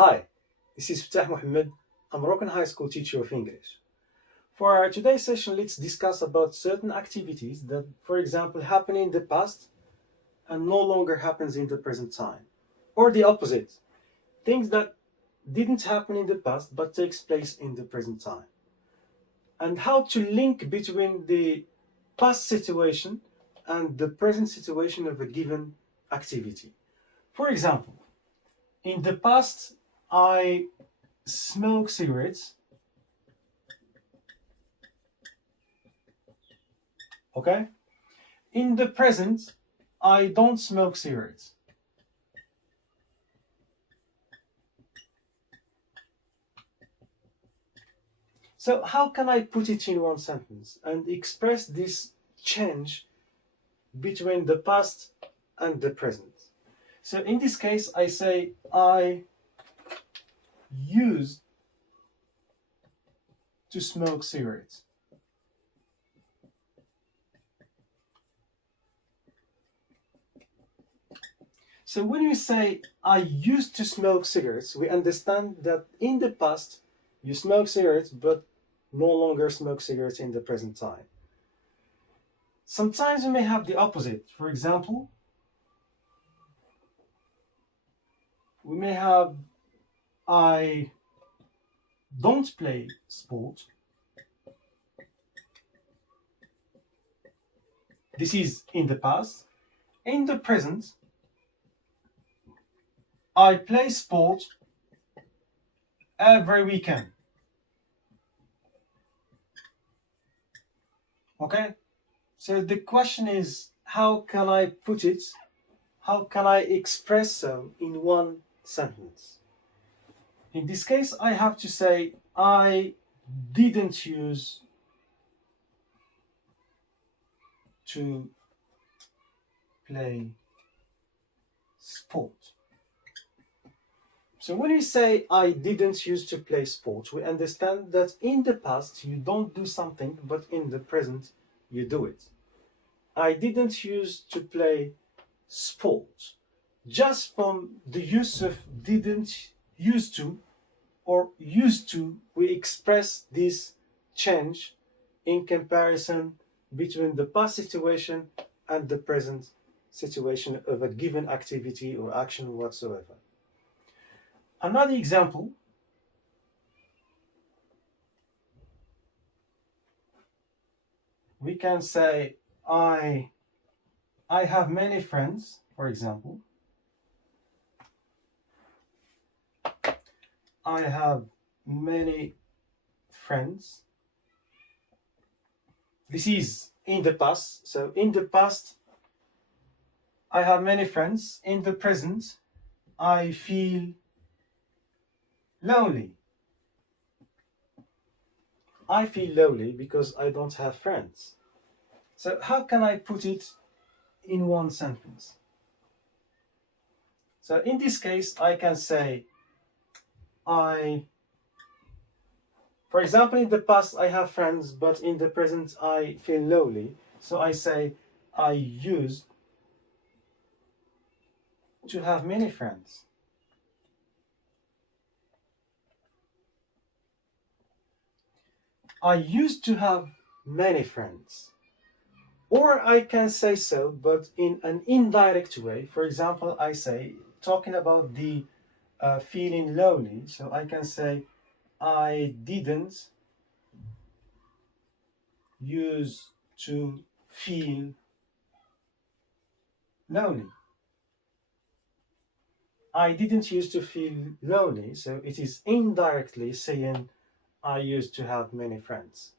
Hi, this is Fatah Mohammed. I'm a Moroccan high school teacher of English. For our today's session, let's discuss about certain activities that, for example, happen in the past and no longer happens in the present time. Or the opposite, things that didn't happen in the past but takes place in the present time. And how to link between the past situation and the present situation of a given activity. For example, in the past, I smoke cigarettes. Okay? In the present, I don't smoke cigarettes. So, how can I put it in one sentence and express this change between the past and the present? So, in this case, I say I used to smoke cigarettes. So, when you say I used to smoke cigarettes, we understand that in the past you smoke cigarettes but no longer smoke cigarettes in the present time. Sometimes we may have the opposite. For example, we may have I don't play sport. This is in the past. In the present, I play sport every weekend. Okay? So the question is, how can I put it? How can I express so in one sentence? In this case, I have to say, I didn't use to play sport. So when we say I didn't used to play sport, we understand that in the past you don't do something, but in the present you do it. I didn't used to play sport. Just from the use of didn't used to or used to, we express this change in comparison between the past situation and the present situation of a given activity or action whatsoever. Another example, we can say I I have many friends, for example. I have many friends. This is in the past. So in the past, I have many friends. In the present, I feel lonely. I feel lonely because I don't have friends. So how can I put it in one sentence? So in this case, I can say I, for example, in the past I have friends, but in the present I feel lonely. So I say I used to have many friends. I used to have many friends. Or I can say so, but in an indirect way. For example, I say, talking about the feeling lonely, so I can say, I didn't used to feel lonely. I didn't used to feel lonely, so it is indirectly saying I used to have many friends.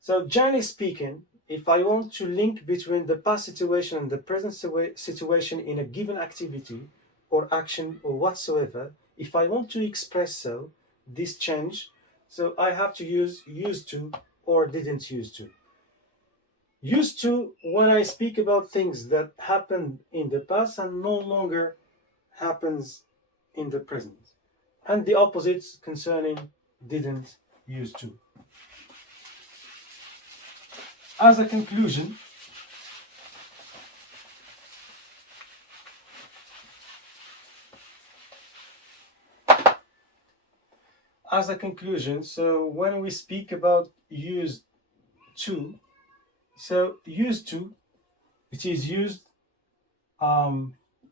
So, generally speaking, if I want to link between the past situation and the present situation in a given activity or action or whatsoever, if I want to express so, this change, so I have to use used to or didn't used to. Used to when I speak about things that happened in the past and no longer happens in the present. And the opposites concerning didn't used to. As a conclusion, as a conclusion, so when we speak about used to, so used to, it is used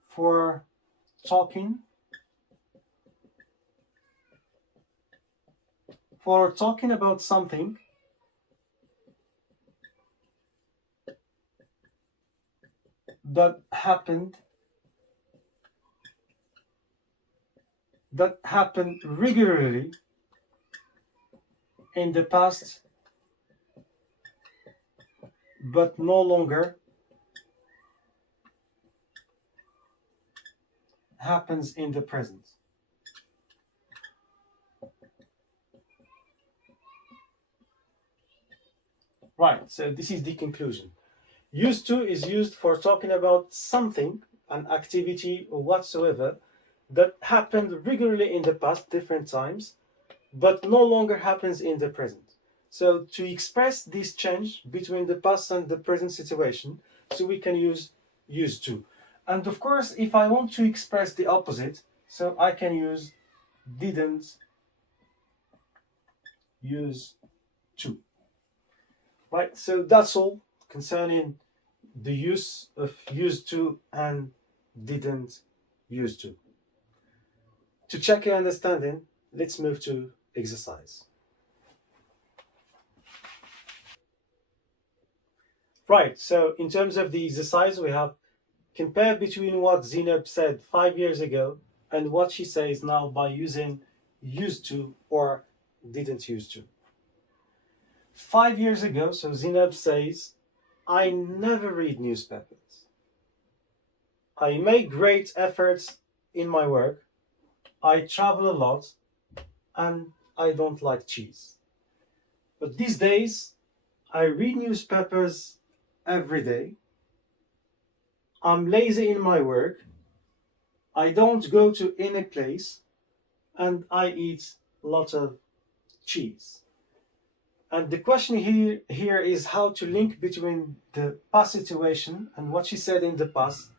for talking, about something that happened regularly in the past but no longer happens in the present. Right, so this is the conclusion. Used to is used for talking about something, an activity or whatsoever, that happened regularly in the past, different times, but no longer happens in the present. So to express this change between the past and the present situation, so we can use used to. And of course, if I want to express the opposite, so I can use didn't use to. Right, so that's all concerning the use of used to and didn't use to. To check your understanding, let's move to exercise. Right, so in terms of the exercise, we have compare between what Zainab said 5 years ago and what she says now by using used to or didn't use to. 5 years ago, so Zainab says, I never read newspapers. I make great efforts in my work. I travel a lot and I don't like cheese. But these days, I read newspapers every day. I'm lazy in my work. I don't go to any place and I eat a lot of cheese. And the question here is how to link between the past situation and what she said in the past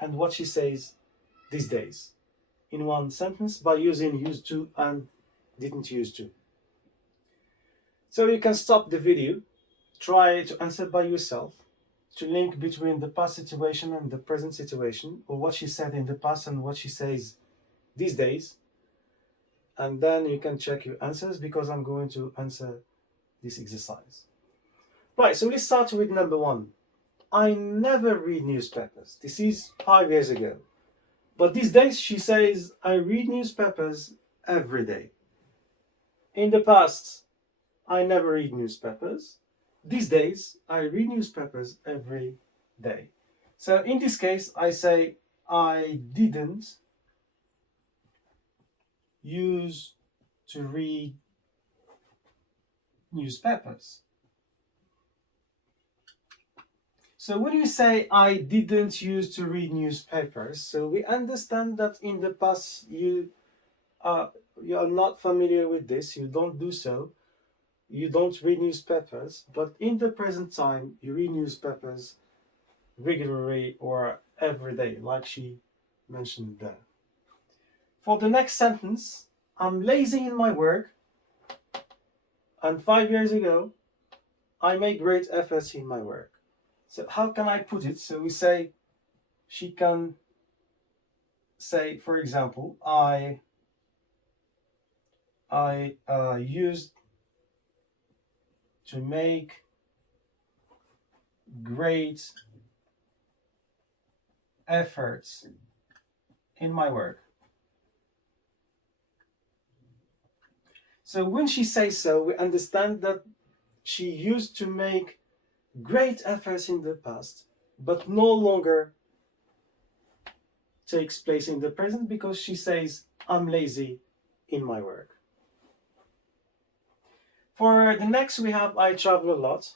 and what she says these days in one sentence by using used to and didn't use to. So you can stop the video, try to answer by yourself, to link between the past situation and the present situation, or what she said in the past and what she says these days. And then you can check your answers because I'm going to answer this exercise. Right, so let's start with number one. I never read newspapers. This is 5 years ago. But these days she says, I read newspapers every day. In the past, I never read newspapers. These days, I read newspapers every day. So in this case, I say, I didn't use to read newspapers. So when you say I didn't use to read newspapers, so we understand that in the past you are not familiar with this, you don't do so, you don't read newspapers, but in the present time you read newspapers regularly or every day, like she mentioned there. For the next sentence, I'm lazy in my work, and 5 years ago I made great efforts in my work. So how can I put it? So we say, she can say, for example, I used to make great efforts in my work. So when she says so, we understand that she used to make great efforts in the past, but no longer takes place in the present because she says, I'm lazy in my work. For the next, we have I travel a lot.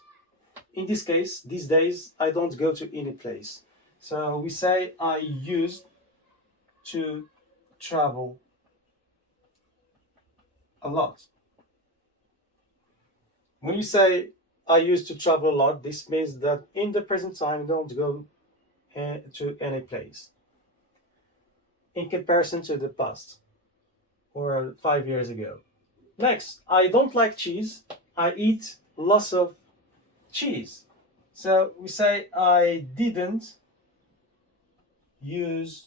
In this case, these days, I don't go to any place. So we say I used to travel a lot. When you say I used to travel a lot, this means that in the present time, don't go to any place in comparison to the past or 5 years ago. Next, I don't like cheese. I eat lots of cheese. So we say I didn't use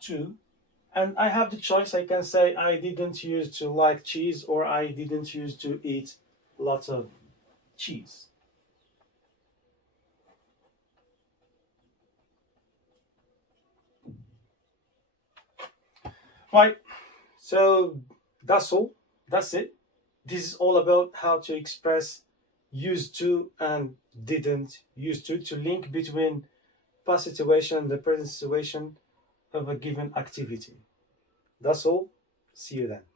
to, and I have the choice. I can say I didn't use to like cheese, or I didn't use to eat lots of cheese. Right, so that's all. That's it. This is all about how to express used to and didn't used to link between past situation and the present situation of a given activity. That's all. See you then.